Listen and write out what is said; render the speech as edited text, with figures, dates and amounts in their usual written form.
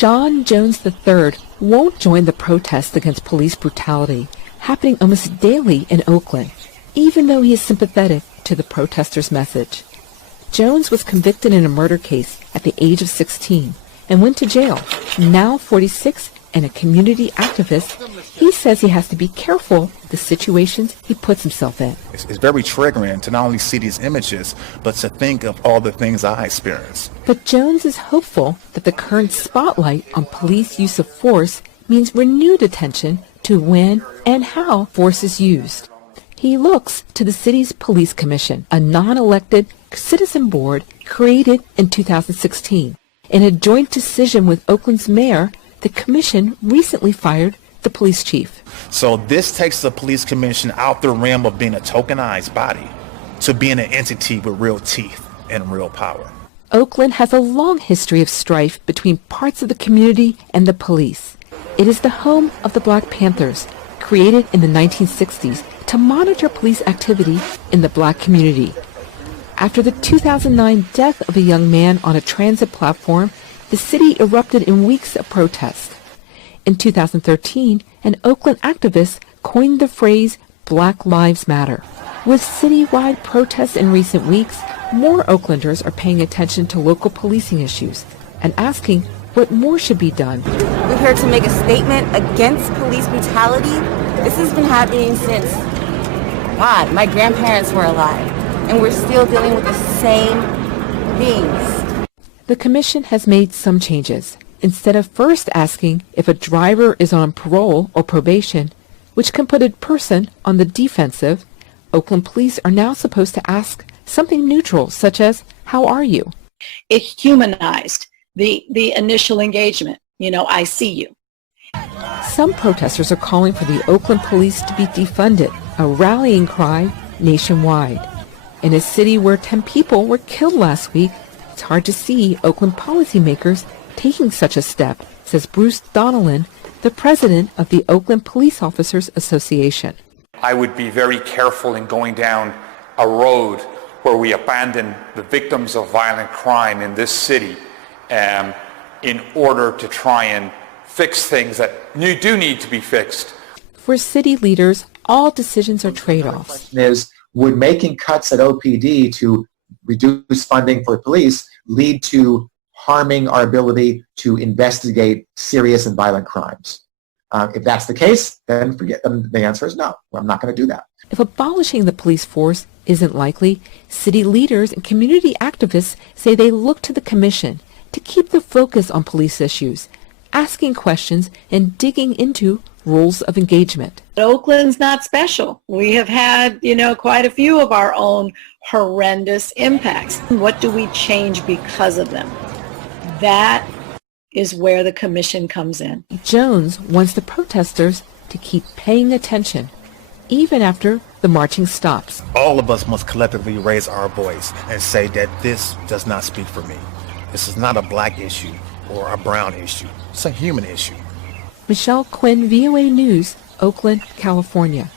John Jones III won't join the protests against police brutality happening almost daily in Oakland, even though he is sympathetic to the protesters' message. Jones was convicted in a murder case at the age of 16 and went to jail. Now 46 and a community activist, he says he has to be careful the situations he puts himself in. It's very triggering to not only see these images, but to think of all the things I experienced. But Jones is hopeful that the current spotlight on police use of force means renewed attention to when and how force is used. He looks to the city's police commission, a non-elected citizen board created in 2016. In a joint decision with Oakland's mayor, the commission recently fired the police chief. So this takes the police commission out the realm of being a tokenized body to being an entity with real teeth and real power. Oakland has a long history of strife between parts of the community and the police. It is the home of the Black Panthers, created in the 1960s to monitor police activity in the black community. After the 2009 death of a young man on a transit platform, the city erupted in weeks of protest. In 2013, an Oakland activist coined the phrase Black Lives Matter. With citywide protests in recent weeks, more Oaklanders are paying attention to local policing issues and asking what more should be done. We're here to make a statement against police brutality. This has been happening since, God, my grandparents were alive, and we're still dealing with the same things. The commission has made some changes. Instead of first asking if a driver is on parole or probation, which can put a person on the defensive, Oakland police are now supposed to ask something neutral, such as, "How are you?" It humanized the initial engagement. I see you. Some protesters are calling for the Oakland police to be defunded, a rallying cry nationwide. In a city where 10 people were killed last week, it's hard to see Oakland policymakers taking such a step, says Bruce Donnellan, the president of the Oakland Police Officers Association. I would be very careful in going down a road where we abandon the victims of violent crime in this city in order to try and fix things that do need to be fixed. For city leaders, all decisions are trade-offs. Would making cuts at OPD to reduce funding for police lead to harming our ability to investigate serious and violent crimes? If that's the case, then forget them. The answer is no. I'm not going to do that. If abolishing the police force isn't likely, city leaders and community activists say they look to the commission to keep the focus on police issues, asking questions and digging into rules of engagement. Oakland's not special. We have had, quite a few of our own horrendous impacts. What do we change because of them? That is where the commission comes in. Jones wants the protesters to keep paying attention, even after the marching stops. All of us must collectively raise our voice and say that this does not speak for me. This is not a black issue or a brown issue. It's a human issue. Michelle Quinn, VOA News, Oakland, California.